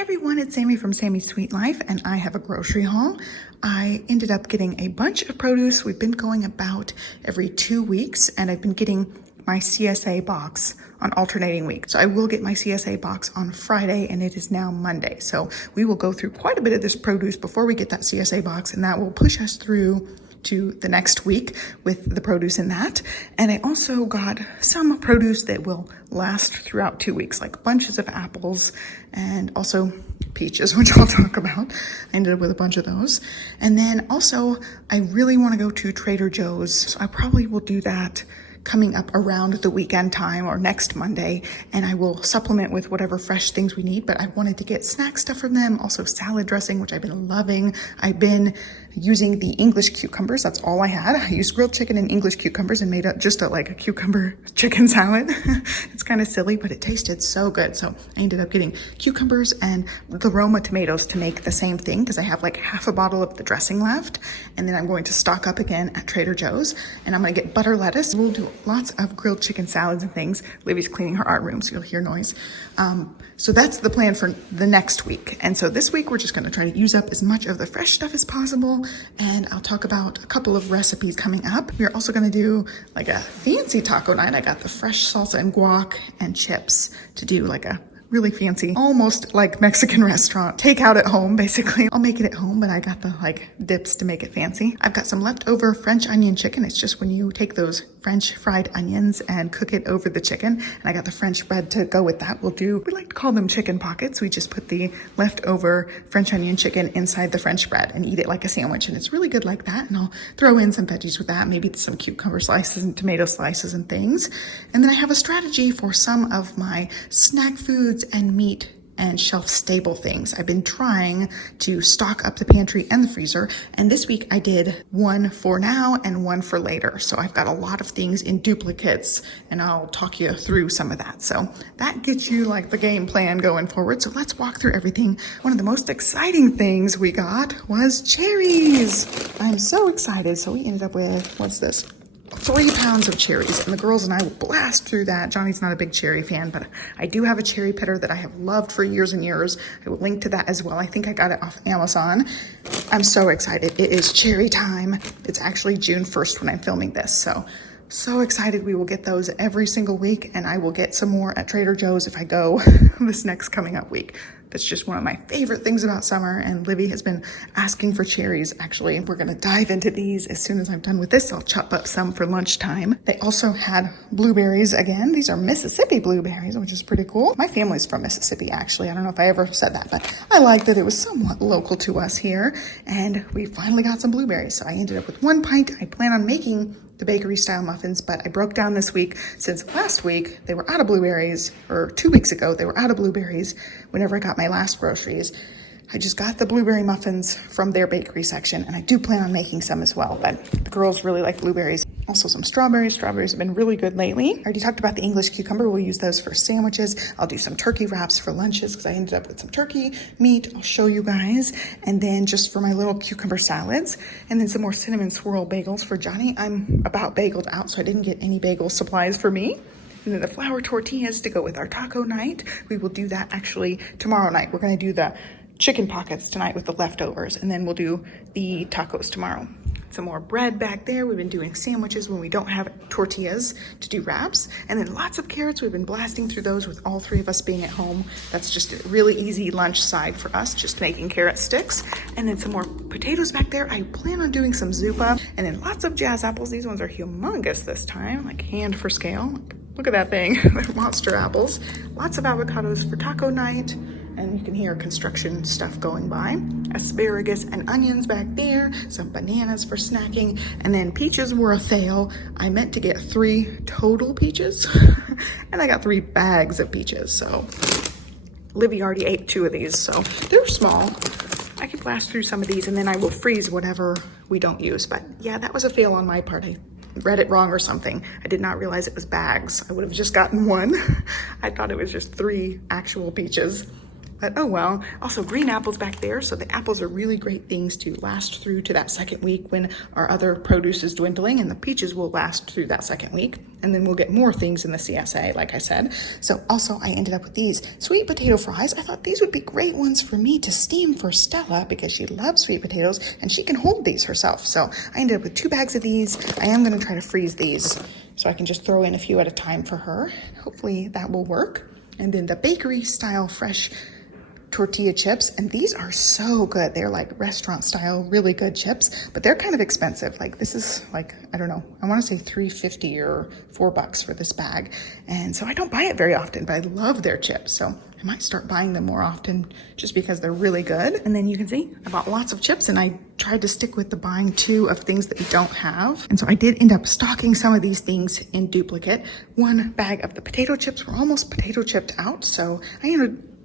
everyone, it's Sami from Sami's Sweet Life, and I have a grocery haul. I ended up getting a bunch of produce. We've been going about every 2 weeks, and I've been getting my CSA box on alternating weeks. So I will get my CSA box on Friday, and it is now Monday. So we will go through quite a bit of this produce before we get that CSA box, and that will push us through to the next week with the produce in that. And I also got some produce that will last throughout 2 weeks, like bunches of apples and also peaches, which I'll talk about. I ended up with a bunch of those. And then also I really want to go to Trader Joe's. So I probably will do that coming up around the weekend time or next Monday, and I will supplement with whatever fresh things we need. But I wanted to get snack stuff from them, also salad dressing, which I've been loving. I've been using the English cucumbers. That's all I had. I used grilled chicken and English cucumbers and made just a cucumber chicken salad. It's kind of silly, but it tasted so good. So I ended up getting cucumbers and the Roma tomatoes to make the same thing, because I have like half a bottle of the dressing left. And then I'm going to stock up again at Trader Joe's, and I'm going to get butter lettuce. We'll do lots of grilled chicken salads and things. Livy's cleaning her art room, so you'll hear noise. So that's the plan for the next week. And so this week, we're just going to try to use up as much of the fresh stuff as possible. And I'll talk about a couple of recipes coming up. We're also going to do like a fancy taco night. I got the fresh salsa and guac and chips to do like a really fancy, almost like Mexican restaurant takeout at home. Basically, I'll make it at home, but I got the dips to make it fancy. I've got some leftover French onion chicken. It's just when you take those French fried onions and cook it over the chicken. And I got the French bread to go with that. We like to call them chicken pockets. We just put the leftover French onion chicken inside the French bread and eat it like a sandwich. And it's really good like that. And I'll throw in some veggies with that, maybe some cucumber slices and tomato slices and things. And then I have a strategy for some of my snack foods and meat and shelf-stable things. I've been trying to stock up the pantry and the freezer, and this week I did one for now and one for later. So I've got a lot of things in duplicates, and I'll talk you through some of that. So that gets you like the game plan going forward. So let's walk through everything. One of the most exciting things we got was cherries. I'm so excited. So we ended up with, what's this? 3 pounds of cherries, and the girls and I will blast through that. Johnny's not a big cherry fan, but I do have a cherry pitter that I have loved for years and years. I will link to that as well. I think I got it off Amazon. I'm so excited. It is cherry time. It's actually June 1st when I'm filming this, so excited. We will get those every single week, and I will get some more at Trader Joe's if I go this next coming up week. That's just one of my favorite things about summer, and Livy has been asking for cherries. Actually, we're gonna dive into these as soon as I'm done with this. I'll chop up some for lunchtime. They also had blueberries again. These are Mississippi blueberries, which is pretty cool. My family's from Mississippi, actually. I don't know if I ever said that, but I like that it was somewhat local to us here, and we finally got some blueberries. So I ended up with 1 pint. I plan on making the bakery style muffins, but I broke down this week since last week they were out of blueberries, or 2 weeks ago they were out of blueberries whenever I got my last groceries. I just got the blueberry muffins from their bakery section, and I do plan on making some as well, but the girls really like blueberries. Also some strawberries. Strawberries have been really good lately. I already talked about the English cucumber. We'll use those for sandwiches. I'll do some turkey wraps for lunches because I ended up with some turkey meat. I'll show you guys. And then just for my little cucumber salads, and then some more cinnamon swirl bagels for Johnny. I'm about bageled out, so I didn't get any bagel supplies for me. And then the flour tortillas to go with our taco night. We will do that actually tomorrow night. We're going to do the chicken pockets tonight with the leftovers, and then we'll do the tacos tomorrow. Some more bread back there. We've been doing sandwiches when we don't have tortillas to do wraps. And then lots of carrots. We've been blasting through those with all 3 of us being at home. That's just a really easy lunch side for us, just making carrot sticks. And then some more potatoes back there. I plan on doing some zuppa. And then lots of jazz apples. These ones are humongous this time, like hand for scale. Look at that thing. They're monster apples. Lots of avocados for taco night. And you can hear construction stuff going by. Asparagus and onions back there. Some bananas for snacking. And then peaches were a fail. I meant to get 3 total peaches. And I got 3 bags of peaches. So Livy already ate 2 of these. So they're small. I could blast through some of these, and then I will freeze whatever we don't use. But yeah, that was a fail on my part. I read it wrong or something. I did not realize it was bags. I would have just gotten 1. I thought it was just 3 actual peaches. But oh well. Also green apples back there. So the apples are really great things to last through to that second week when our other produce is dwindling, and the peaches will last through that second week. And then we'll get more things in the CSA, like I said. So also I ended up with these sweet potato fries. I thought these would be great ones for me to steam for Stella because she loves sweet potatoes and she can hold these herself. So I ended up with 2 bags of these. I am going to try to freeze these so I can just throw in a few at a time for her. Hopefully that will work. And then the bakery style fresh tortilla chips, and these are so good. They're like restaurant style, really good chips, but they're kind of expensive. Like this is like, I don't know, I want to say $3.50 or $4 for this bag. And so I don't buy it very often, but I love their chips. So I might start buying them more often just because they're really good. And then you can see I bought lots of chips, and I tried to stick with the buying 2 of things that we don't have. And so I did end up stocking some of these things in duplicate. 1 bag of the potato chips were almost potato chipped out. So I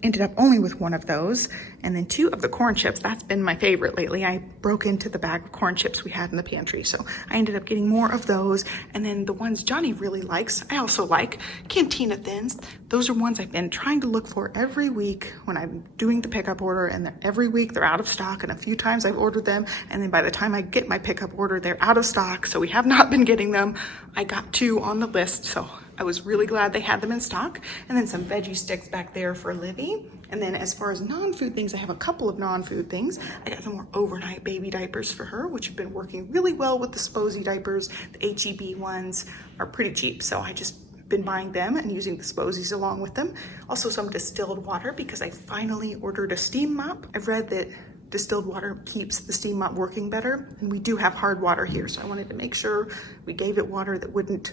ended up only with 1 of those, and then 2 of the corn chips. That's been my favorite lately. I broke into the bag of corn chips we had in the pantry, so I ended up getting more of those. And then the ones Johnny really likes, I also like Cantina Thins. Those are ones I've been trying to look for every week when I'm doing the pickup order, and every week they're out of stock, and a few times I've ordered them, and then by the time I get my pickup order, they're out of stock, so we have not been getting them. I got 2 on the list, so I was really glad they had them in stock. And then some veggie sticks back there for Olivia. And then as far as non-food things, I have a couple of non-food things. I got some more overnight baby diapers for her, which have been working really well with the Sposy diapers. The HEB ones are pretty cheap, so I just been buying them and using the Sposies along with them. Also some distilled water because I finally ordered a steam mop. I've read that distilled water keeps the steam mop working better, and we do have hard water here, so I wanted to make sure we gave it water that wouldn't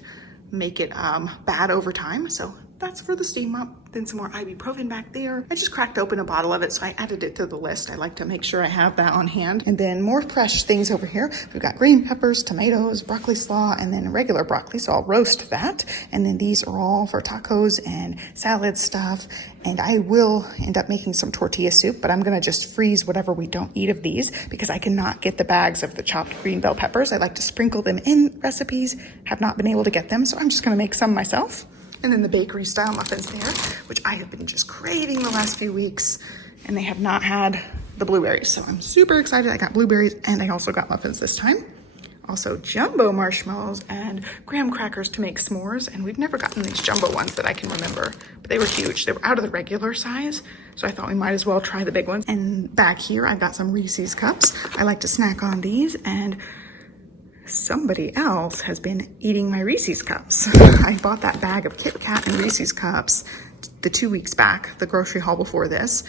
make it bad over time. So that's for the steam mop. Then some more ibuprofen back there. I just cracked open a bottle of it, so I added it to the list. I like to make sure I have that on hand. And then more fresh things over here. We've got green peppers, tomatoes, broccoli slaw, and then regular broccoli, so I'll roast that. And then these are all for tacos and salad stuff. And I will end up making some tortilla soup, but I'm gonna just freeze whatever we don't eat of these because I cannot get the bags of the chopped green bell peppers. I like to sprinkle them in recipes, have not been able to get them, so I'm just gonna make some myself. And then the bakery style muffins there, which I have been just craving the last few weeks, and they have not had the blueberries. So I'm super excited. I got blueberries and I also got muffins this time. Also jumbo marshmallows and graham crackers to make s'mores. And we've never gotten these jumbo ones that I can remember, but they were huge. They were out of the regular size. So I thought we might as well try the big ones. And back here, I've got some Reese's cups. I like to snack on these, and somebody else has been eating my Reese's cups. I bought that bag of Kit Kat and Reese's cups the 2 weeks back, the grocery haul before this.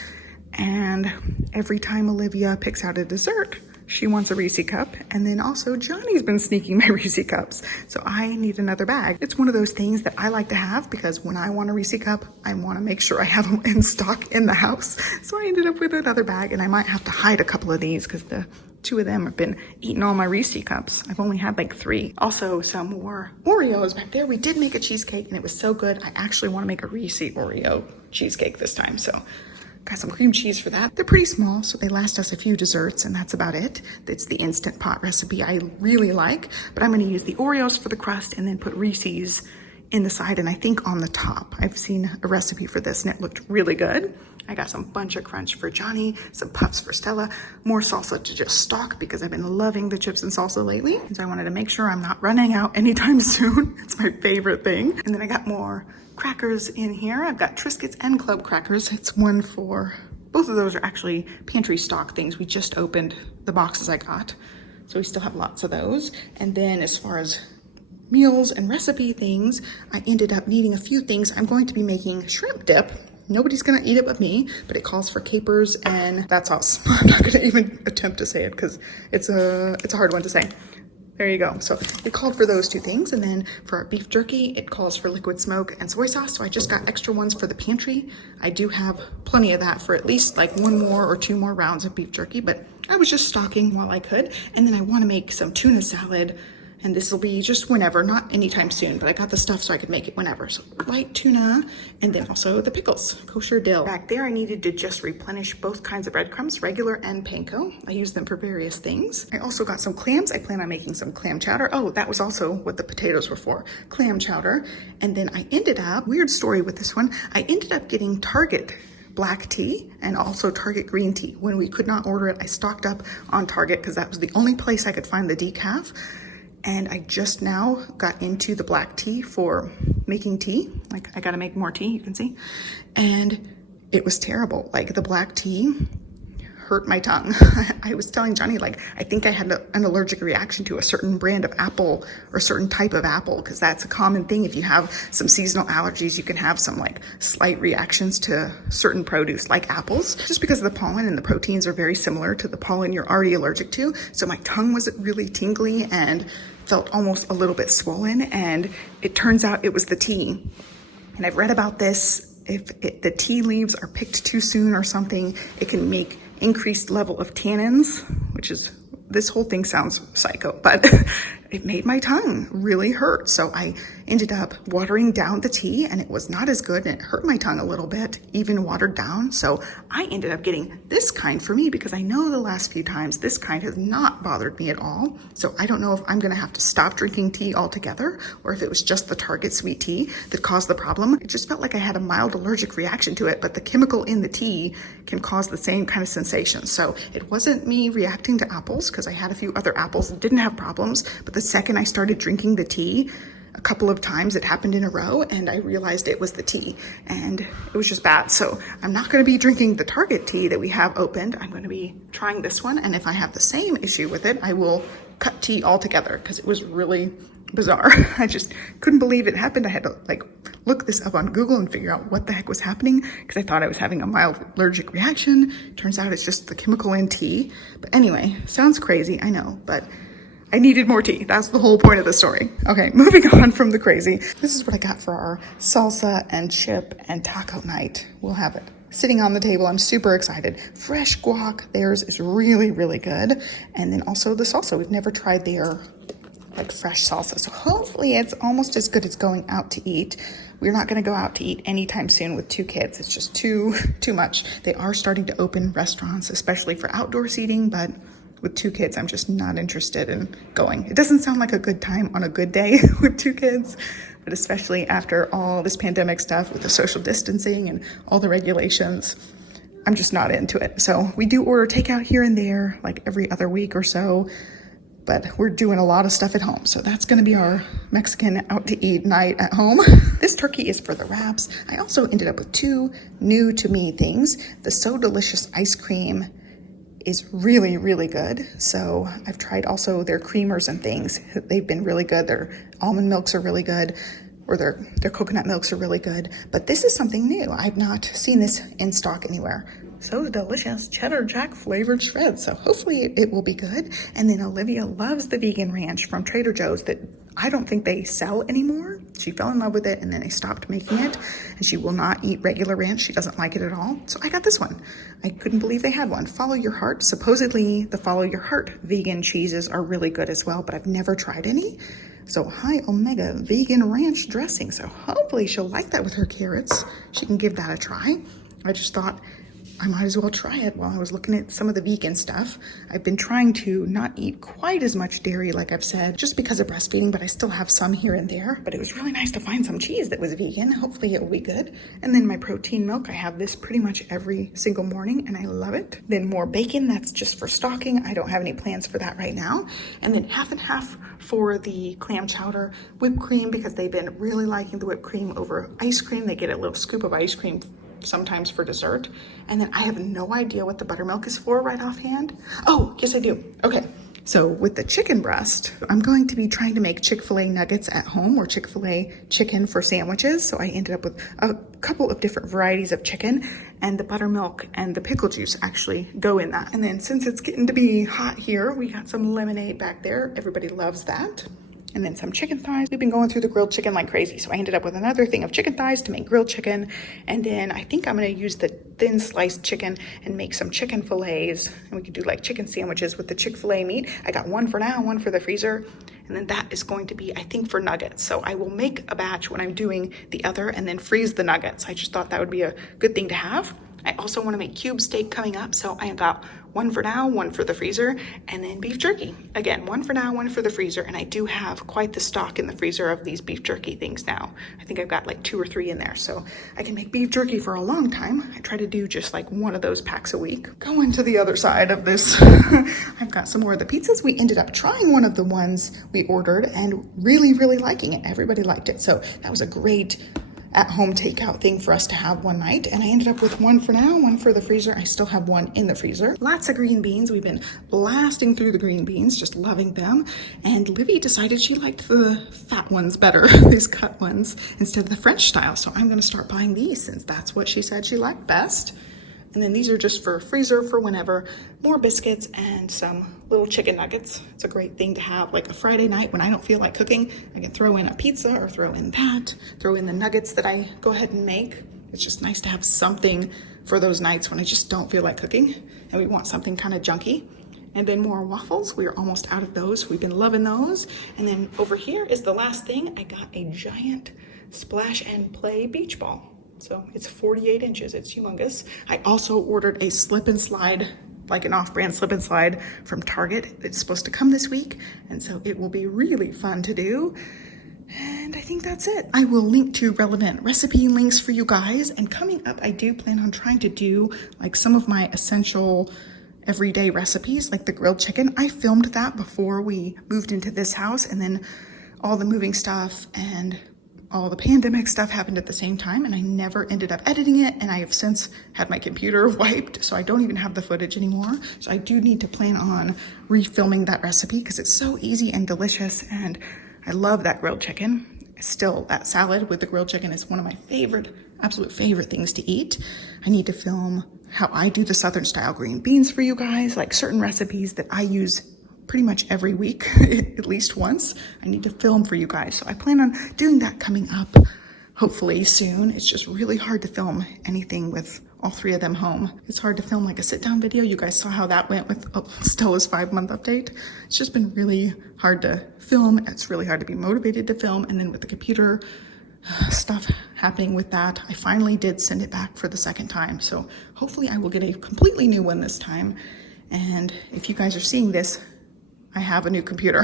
And every time Olivia picks out a dessert, she wants a Reese cup. And then also Johnny's been sneaking my Reese cups. So I need another bag. It's one of those things that I like to have because when I want a Reese cup, I want to make sure I have them in stock in the house. So I ended up with another bag, and I might have to hide a couple of these because the 2 of them have been eating all my Reese cups. I've only had like 3. Also some more Oreos back there. We did make a cheesecake and it was so good. I actually want to make a Reese Oreo cheesecake this time. So got some cream cheese for that. They're pretty small, so they last us a few desserts, and that's about it. It's the Instant Pot recipe I really like, but I'm gonna use the Oreos for the crust and then put Reese's in the side and I think on the top. I've seen a recipe for this and it looked really good. I got some Bunch of Crunch for Johnny, some puffs for Stella, more salsa to just stock because I've been loving the chips and salsa lately. And so I wanted to make sure I'm not running out anytime soon. It's my favorite thing. And then I got more crackers in here. I've got Triscuits and Club crackers. It's one for, both of those are actually pantry stock things. We just opened the boxes I got, so we still have lots of those. And then as far as meals and recipe things, I ended up needing a few things. I'm going to be making shrimp dip. Nobody's gonna eat it but me, but it calls for capers and that sauce. I'm not gonna even attempt to say it because it's a hard one to say. There you go. So it called for those 2 things. And then for our beef jerky, it calls for liquid smoke and soy sauce. So I just got extra ones for the pantry. I do have plenty of that for at least like 1 more or 2 more rounds of beef jerky, but I was just stocking while I could. And then I want to make some tuna salad, and this will be just whenever, not anytime soon, but I got the stuff so I could make it whenever. So light tuna, and then also the pickles, kosher dill. Back there, I needed to just replenish both kinds of breadcrumbs, regular and panko. I use them for various things. I also got some clams. I plan on making some clam chowder. Oh, that was also what the potatoes were for, clam chowder. And then I ended up, weird story with this one, I ended up getting Target black tea and also Target green tea. When we could not order it, I stocked up on Target because that was the only place I could find the decaf. And I just now got into the black tea for making tea. Like, I gotta make more tea, you can see. And it was terrible. Like, the black tea hurt my tongue. I was telling Johnny, like, I think I had an allergic reaction to a certain brand of apple or a certain type of apple, because that's a common thing. If you have some seasonal allergies, you can have some like slight reactions to certain produce like apples, just because the pollen and the proteins are very similar to the pollen you're already allergic to. So my tongue was really tingly and felt almost a little bit swollen, and it turns out it was the tea. And I've read about this. If the tea leaves are picked too soon or something, it can make increased level of tannins, which is, this whole thing sounds psycho, but it made my tongue really hurt. So I ended up watering down the tea, and it was not as good, and it hurt my tongue a little bit, even watered down. So I ended up getting this kind for me, because I know the last few times this kind has not bothered me at all. So I don't know if I'm gonna have to stop drinking tea altogether, or if it was just the Target sweet tea that caused the problem. It just felt like I had a mild allergic reaction to it, but the chemical in the tea can cause the same kind of sensation. So it wasn't me reacting to apples, because I had a few other apples that didn't have problems, but the second I started drinking the tea, a couple of times it happened in a row, and I realized it was the tea, and it was just bad. So I'm not going to be drinking the Target tea that we have opened. I'm going to be trying this one, and if I have the same issue with it, I will cut tea altogether, because it was really bizarre. I just couldn't believe it happened. I had to like look this up on Google and figure out what the heck was happening, because I thought I was having a mild allergic reaction. Turns out it's just the chemical in tea. But anyway, sounds crazy, I know, but I needed more tea. That's the whole point of the story. Okay, moving on from the crazy. This is what I got for our salsa and chip and taco night. We'll have it sitting on the table. I'm super excited. Fresh guac, theirs is really, really good. And then also the salsa. We've never tried their like fresh salsa. So hopefully it's almost as good as going out to eat. We're not gonna go out to eat anytime soon with 2 kids. It's just too much. They are starting to open restaurants, especially for outdoor seating, but with 2 kids, I'm just not interested in going. It doesn't sound like a good time on a good day with 2 kids, but especially after all this pandemic stuff with the social distancing and all the regulations, I'm just not into it. So we do order takeout here and there, like every other week or so, but we're doing a lot of stuff at home. So that's gonna be our Mexican out to eat night at home. This turkey is for the wraps. I also ended up with 2 new to me things. The So Delicious ice cream is really, really good. So I've tried also their creamers and things. They've been really good. Their almond milks are really good, or their coconut milks are really good. But this is something new. I've not seen this in stock anywhere. So Delicious Cheddar Jack flavored shreds. So hopefully it will be good. And then Olivia loves the vegan ranch from Trader Joe's that I don't think they sell anymore. She fell in love with it, and then they stopped making it, and she will not eat regular ranch. She doesn't like it at all. So I got this one. I couldn't believe they had one. Follow Your Heart. Supposedly the Follow Your Heart vegan cheeses are really good as well, but I've never tried any. So high omega vegan ranch dressing. So hopefully she'll like that with her carrots. She can give that a try. I just thought I might as well try it while I was looking at some of the vegan stuff. I've been trying to not eat quite as much dairy, like I've said, just because of breastfeeding, but I still have some here and there. But it was really nice to find some cheese that was vegan. Hopefully it will be good. And then my protein milk, I have this pretty much every single morning, and I love it. Then more bacon, that's just for stocking. I don't have any plans for that right now. And then half and half for the clam chowder, whipped cream, because they've been really liking the whipped cream over ice cream. They get a little scoop of ice cream sometimes for dessert. And then I have no idea what the buttermilk is for right offhand. Oh, yes I do. Okay, so with the chicken breast, I'm going to be trying to make Chick-fil-A nuggets at home, or Chick-fil-A chicken for sandwiches. So I ended up with a couple of different varieties of chicken, and the buttermilk and the pickle juice actually go in that. And then since it's getting to be hot here, we got some lemonade back there. Everybody loves that. And then some chicken thighs. We've been going through the grilled chicken like crazy. So I ended up with another thing of chicken thighs to make grilled chicken. And then I think I'm gonna use the thin sliced chicken and make some chicken fillets. And we could do like chicken sandwiches with the Chick-fil-A meat. I got one for now, one for the freezer. And then that is going to be, I think, for nuggets. So I will make a batch when I'm doing the other and then freeze the nuggets. I just thought that would be a good thing to have. I also want to make cube steak coming up, so I got one for now, one for the freezer, and then beef jerky. Again, one for now, one for the freezer, and I do have quite the stock in the freezer of these beef jerky things now. I think I've got like 2 or 3 in there, so I can make beef jerky for a long time. I try to do just like one of those packs a week. Going to the other side of this, I've got some more of the pizzas. We ended up trying one of the ones we ordered and really, really liking it. Everybody liked it, so that was a great at-home takeout thing for us to have one night, and I ended up with one for now, one for the freezer. I still have one in the freezer. Lots of green beans. We've been blasting through the green beans, just loving them, and Livy decided she liked the fat ones better, these cut ones, instead of the French style, so I'm gonna start buying these since that's what she said she liked best. And then these are just for freezer for whenever. More biscuits and some little chicken nuggets. It's a great thing to have like a Friday night when I don't feel like cooking. I can throw in a pizza or throw in that, throw in the nuggets that I go ahead and make. It's just nice to have something for those nights when I just don't feel like cooking and we want something kind of junky. And then more waffles. We are almost out of those. We've been loving those. And then over here is the last thing. I got a giant splash and play beach ball. So it's 48 inches, it's humongous. I also ordered a slip and slide, like an off-brand slip and slide from Target. It's supposed to come this week, and so it will be really fun to do. And I think that's it. I will link to relevant recipe links for you guys. And coming up, I do plan on trying to do like some of my essential everyday recipes, like the grilled chicken. I filmed that before we moved into this house, and then all the moving stuff and all the pandemic stuff happened at the same time, and I never ended up editing it, and I have since had my computer wiped, so I don't even have the footage anymore. So I do need to plan on refilming that recipe because it's so easy and delicious, and I love that grilled chicken. Still, that salad with the grilled chicken is one of my favorite, absolute favorite things to eat. I need to film how I do the Southern style green beans for you guys, like certain recipes that I use pretty much every week, at least once. I need to film for you guys. So I plan on doing that coming up, hopefully soon. It's just really hard to film anything with all 3 of them home. It's hard to film like a sit down video. You guys saw how that went with Stella's 5-month update. It's just been really hard to film. It's really hard to be motivated to film. And then with the computer stuff happening with that, I finally did send it back for the 2nd time. So hopefully I will get a completely new one this time. And if you guys are seeing this, I have a new computer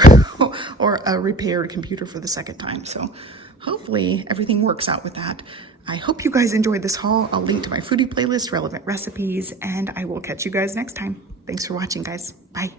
or a repaired computer for the 2nd time. So hopefully everything works out with that. I hope you guys enjoyed this haul. I'll link to my foodie playlist, relevant recipes, and I will catch you guys next time. Thanks for watching, guys. Bye.